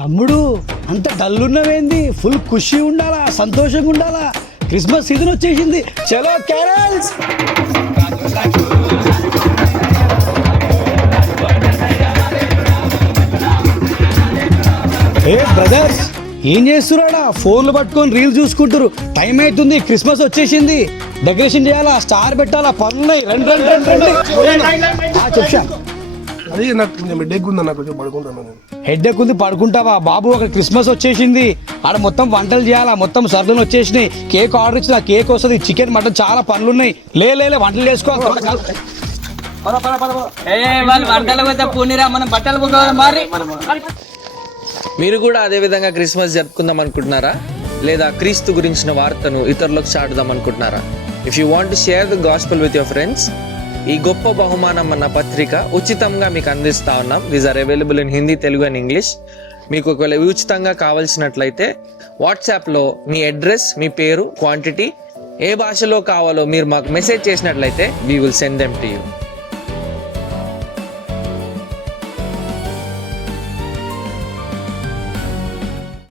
తమ్ముడు అంత డల్లున్నవేంది? ఫుల్ ఖుషి ఉండాలా, సంతోషంగా ఉండాలా. క్రిస్మస్ సీజన్ వచ్చేసింది. చలో క్యారల్స్. ఏ బ్రదర్స్, ఏం చేస్తున్నాడా? ఫోన్లు పట్టుకొని రీల్స్ చూసుకుంటారు. టైం అవుతుంది, క్రిస్మస్ వచ్చేసింది. డెకరేషన్ చేయాలా, స్టార్ పెట్టాలా, పనులున్నాయి. రండి రండి రండి రండి. చెప్పా అది నాకు హెడ్ఏక్ ఉందన్న, కొంచెం పడుకుంటాను నేను. హెడ్ఏక్ ఉంది, పడుకుంటావా బాబు? ఒక క్రిస్మస్ వచ్చేసింది, ఆడ మొత్తం వంటలు చేయాలా, మొత్తం సర్దులు వచ్చేసినాయి. కేక్ ఆర్డర్ ఇచ్చిన, కేక్ వస్తుంది, చికెన్ మటన్ చాలా పనులు ఉన్నాయి. లే వంటలు చేసుకోవాలి. మీరు కూడా అదే విధంగా క్రిస్మస్ జరుపుకుందాం అనుకుంటున్నారా? లేదా క్రీస్తు గురించిన వార్తను ఇతరులకు చాటుదాం అనుకుంటున్నారా? If you want to share the gospel with your friends, ఈ గొప్ప బహుమానం అన్న పత్రిక ఉచితంగా మీకు అందిస్తా ఉన్నాం. These are available in Hindi, Telugu and English. మీకు ఒకవేళ ఉచితంగా కావాల్సినట్లయితే వాట్సాప్లో మీ అడ్రస్, మీ పేరు, క్వాంటిటీ, ఏ భాషలో కావాలో మీరు మాకు మెసేజ్ చేసినట్లయితే we will send them to you.